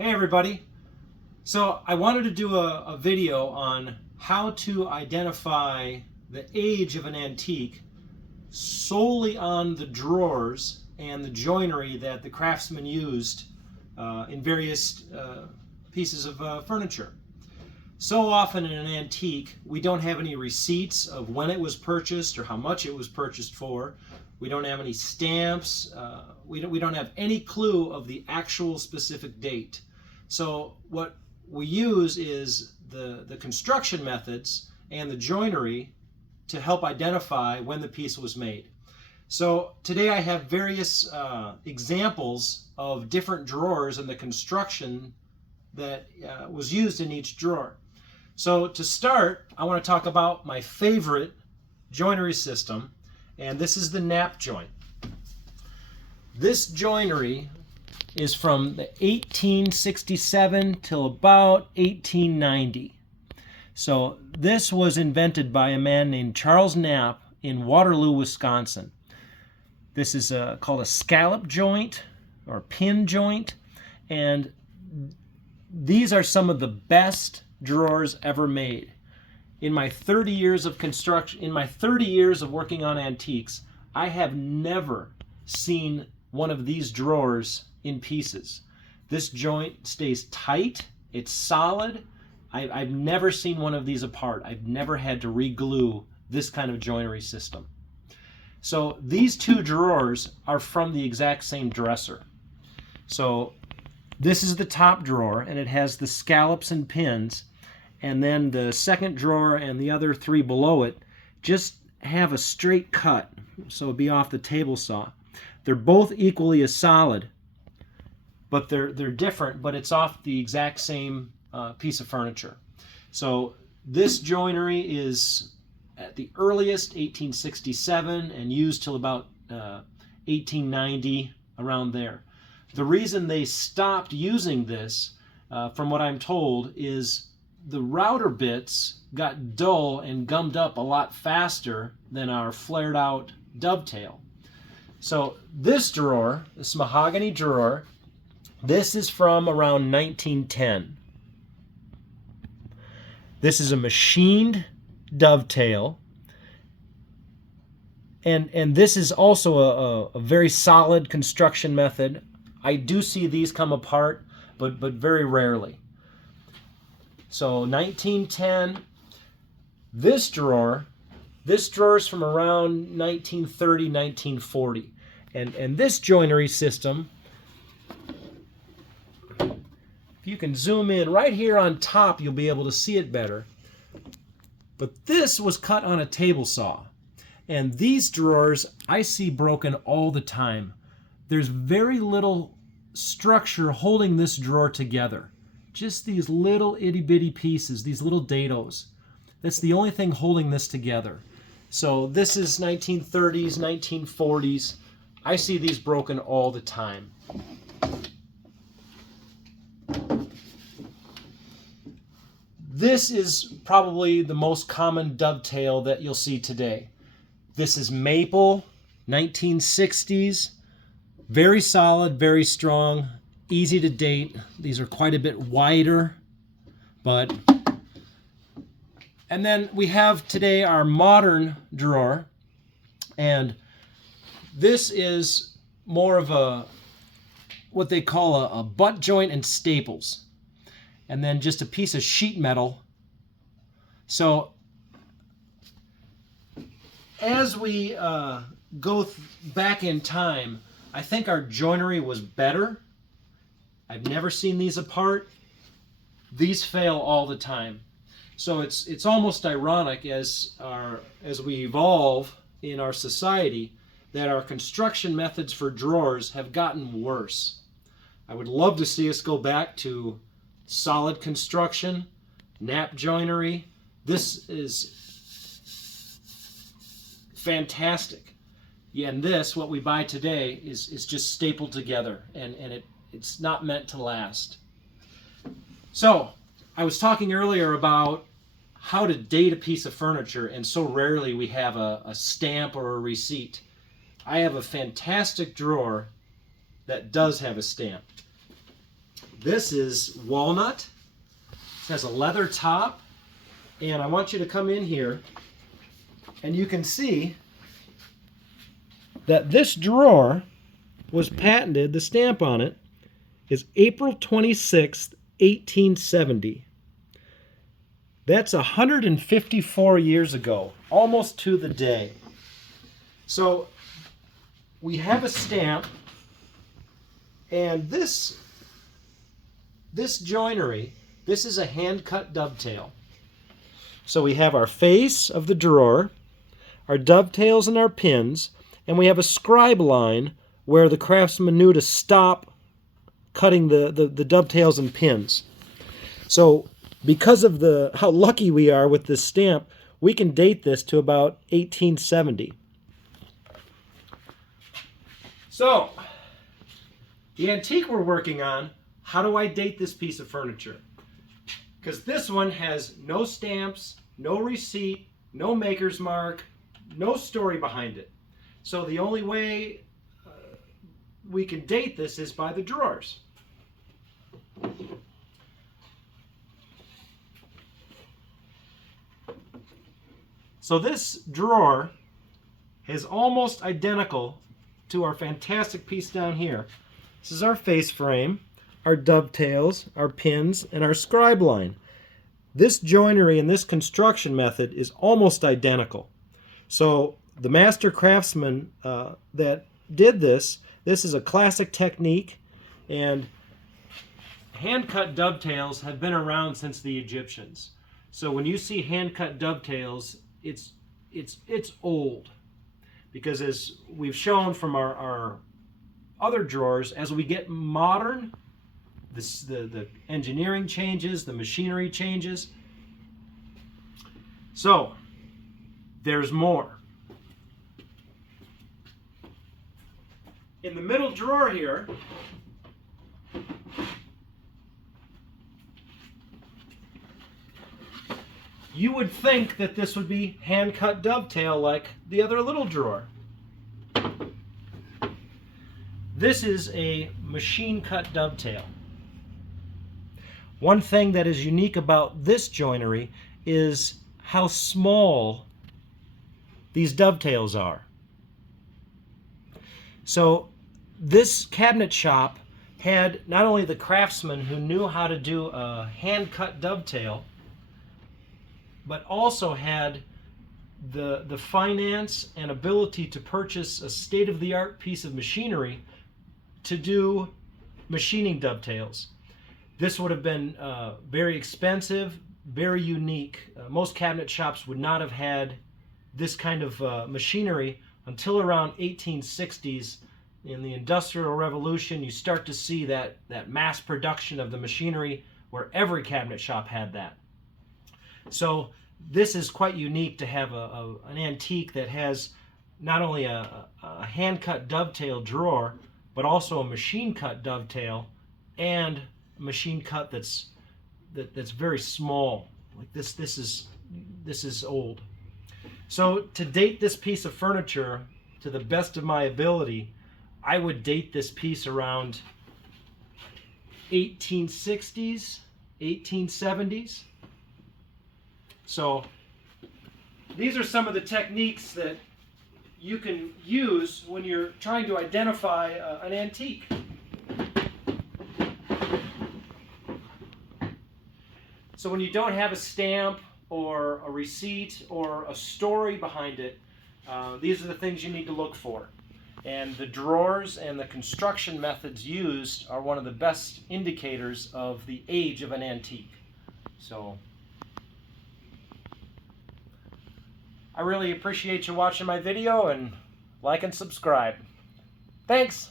Hey everybody! So I wanted to do a video on how to identify the age of an antique solely on the drawers and the joinery that the craftsman used in various pieces of furniture. So often in an antique we don't have any receipts of when it was purchased or how much it was purchased for. We don't have any stamps. We don't have any clue of the actual specific date. So what we use is the construction methods and the joinery to help identify when the piece was made. So today I have various examples of different drawers and the construction that was used in each drawer. So to start, I want to talk about my favorite joinery system, and this is the Knapp joint. This joinery is from the 1867 till about 1890. So this was invented by a man named Charles Knapp in Waterloo, Wisconsin. This is called a scallop joint or pin joint, and these are some of the best drawers ever made. In my 30 years of construction, in my 30 years of working on antiques, I have never seen one of these drawers in pieces. This joint stays tight, it's solid. I've never seen one of these apart. I've never had to re-glue this kind of joinery system. So these two drawers are from the exact same dresser. So this is the top drawer, and it has the scallops and pins, and then the second drawer and the other three below it just have a straight cut, so it'll be off the table saw. They're both equally as solid, but they're different, but it's off the exact same piece of furniture. So this joinery is at the earliest 1867 and used till about 1890, around there. The reason they stopped using this, from what I'm told, is the router bits got dull and gummed up a lot faster than our flared out dovetail. So this drawer, this mahogany drawer, this is from around 1910. This is a machined dovetail, and this is also a very solid construction method. I do see these come apart, but very rarely. So 1910. This drawer is from around 1930, 1940. And this joinery system, if you can zoom in right here on top, you'll be able to see it better. But this was cut on a table saw. And these drawers I see broken all the time. There's very little structure holding this drawer together. Just these little itty bitty pieces, these little dados. That's the only thing holding this together. So this is 1930s, 1940s. I see these broken all the time. This is probably the most common dovetail that you'll see today. This is maple, 1960s. Very solid, very strong, easy to date. These are quite a bit wider, but... And then we have today our modern drawer, and this is more of what they call a butt joint and staples, and then just a piece of sheet metal. So as we go back in time, I think our joinery was better. I've never seen these apart. These fail all the time. So it's almost ironic as we evolve in our society that our construction methods for drawers have gotten worse. I would love to see us go back to solid construction, Knapp joinery. This is fantastic. Yeah, and this, what we buy today, is just stapled together, and it's not meant to last. So I was talking earlier about how to date a piece of furniture, and so rarely we have a stamp or a receipt. I have a fantastic drawer that does have a stamp. This is walnut. It has a leather top. And I want you to come in here and you can see that this drawer was patented, the stamp on it is April 26th, 1870. That's 154 years ago, almost to the day. So we have a stamp, and this joinery, this is a hand-cut dovetail. So we have our face of the drawer, our dovetails and our pins, and we have a scribe line where the craftsman knew to stop cutting the dovetails and pins. So because of how lucky we are with this stamp, we can date this to about 1870. So, the antique we're working on, how do I date this piece of furniture? Because this one has no stamps, no receipt, no maker's mark, no story behind it. So the only way we can date this is by the drawers. So this drawer is almost identical to our fantastic piece down here. This is our face frame, our dovetails, our pins, and our scribe line. This joinery and this construction method is almost identical. So the master craftsman that did this is a classic technique, and hand-cut dovetails have been around since the Egyptians. So when you see hand-cut dovetails, it's old, because as we've shown from our other drawers, as we get modern, the engineering changes, the machinery changes. So there's more. In the middle drawer here, you would think that this would be hand-cut dovetail like the other little drawer. This is a machine-cut dovetail. One thing that is unique about this joinery is how small these dovetails are. So this cabinet shop had not only the craftsman who knew how to do a hand-cut dovetail, but also had the finance and ability to purchase a state-of-the-art piece of machinery to do machining dovetails. This would have been very expensive, very unique. Most cabinet shops would not have had this kind of machinery until around 1860s. In the Industrial Revolution, you start to see that mass production of the machinery where every cabinet shop had that. So this is quite unique to have an antique that has not only a hand-cut dovetail drawer, but also a machine-cut dovetail and a machine cut that's very small. Like this is old. So to date this piece of furniture to the best of my ability, I would date this piece around 1860s, 1870s. So these are some of the techniques that you can use when you're trying to identify an antique. So when you don't have a stamp or a receipt or a story behind it, these are the things you need to look for. And the drawers and the construction methods used are one of the best indicators of the age of an antique. So I really appreciate you watching my video, and like and subscribe. Thanks!